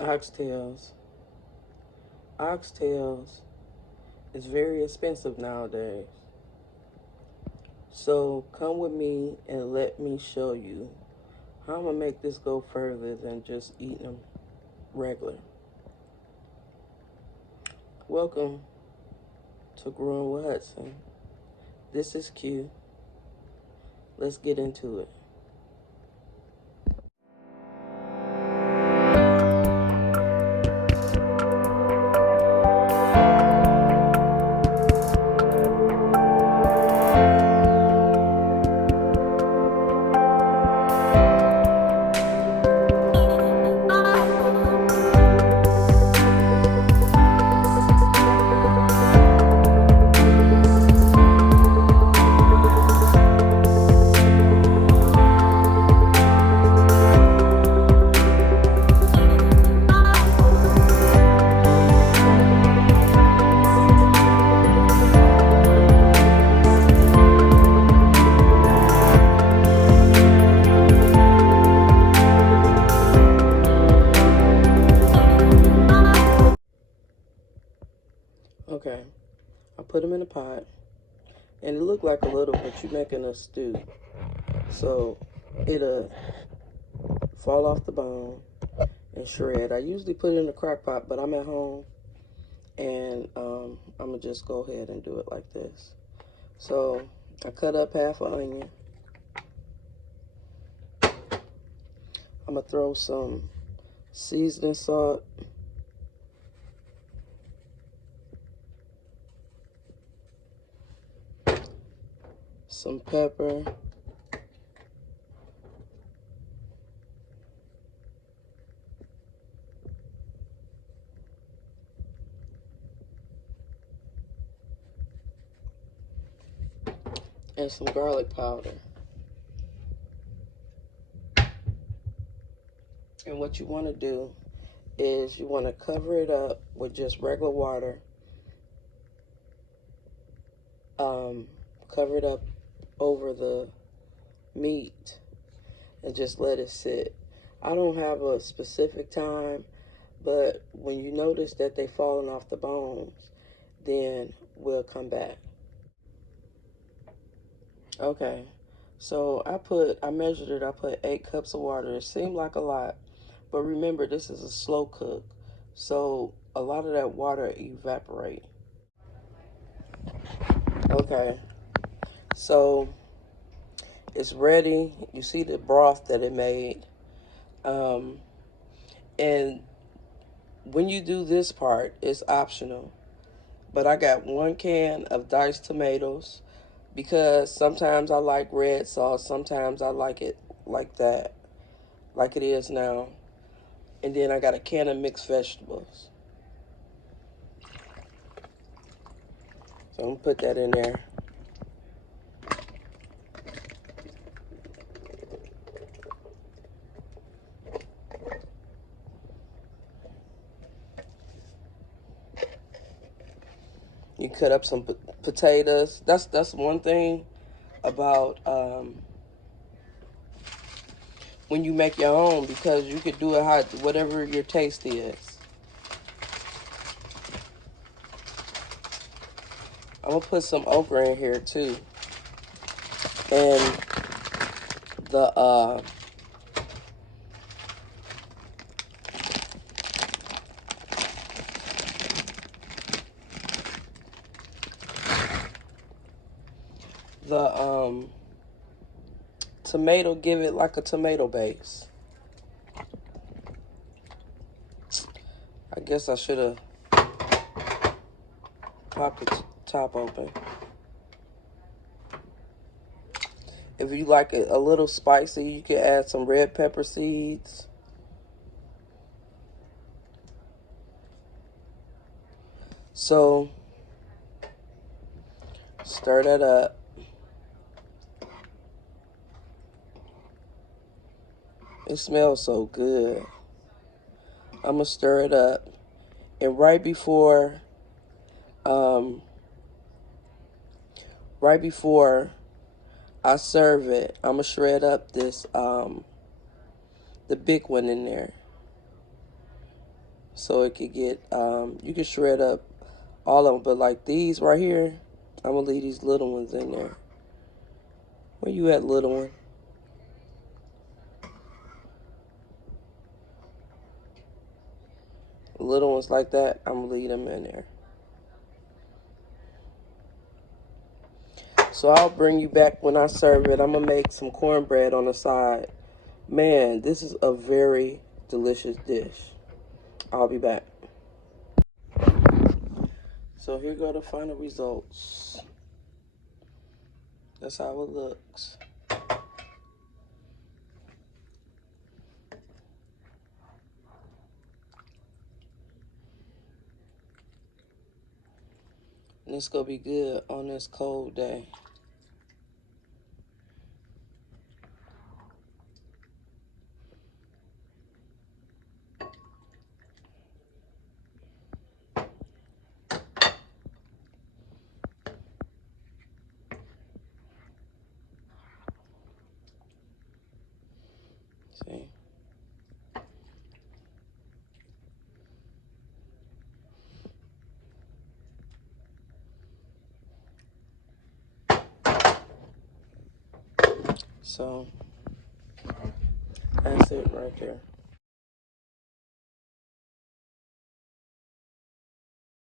Oxtails. Oxtails is very expensive nowadays. So come with me and let me show you how I'm gonna make this go further than just eating them regular. Welcome to Growing with Hudson. This is Q. Let's get into it. Okay, I put them in a pot, and it looked like a little, but you're making a stew. So it'll fall off the bone and shred. I usually put it in a crock pot, but I'm at home, and I'm going to just go ahead and do it like this. So I cut up half an onion. I'm going to throw some seasoning salt. Some pepper. And some garlic powder. And what you want to do is you want to cover it up with just regular water. Cover it up over the meat and just let it sit. I don't have a specific time, but when you notice that they're falling off the bones, then we'll come back. Okay, so I measured it, I put 8 cups of water. It seemed like a lot, but remember, this is a slow cook, so a lot of that water evaporate. Okay, so it's ready. You see the broth that it made. And when you do this part, it's optional. But I got 1 can of diced tomatoes because sometimes I like red sauce. Sometimes I like it like that, like it is now. And then I got a can of mixed vegetables. So I'm going to put that in there. You cut up some potatoes. That's one thing about when you make your own, because you could do it how whatever your taste is. I'm gonna put some okra in here too, and the the tomato, give it like a tomato base. I guess I should have popped the top open. If you like it a little spicy, you can add some red pepper seeds. So stir that up. It smells so good. I'm gonna stir it up, and right before I serve it, I'm gonna shred up this the big one in there. so it could get, you can shred up all of them, but like these right here, I'm gonna leave these little ones in there. Where you at, little one? Little ones like that, I'm gonna leave them in there. So I'll bring you back when I serve it. I'm gonna make some cornbread on the side. Man, this is a very delicious dish. I'll be back. So here go the final results. That's how it looks. And it's gonna be good on this cold day. See? So that's it right there.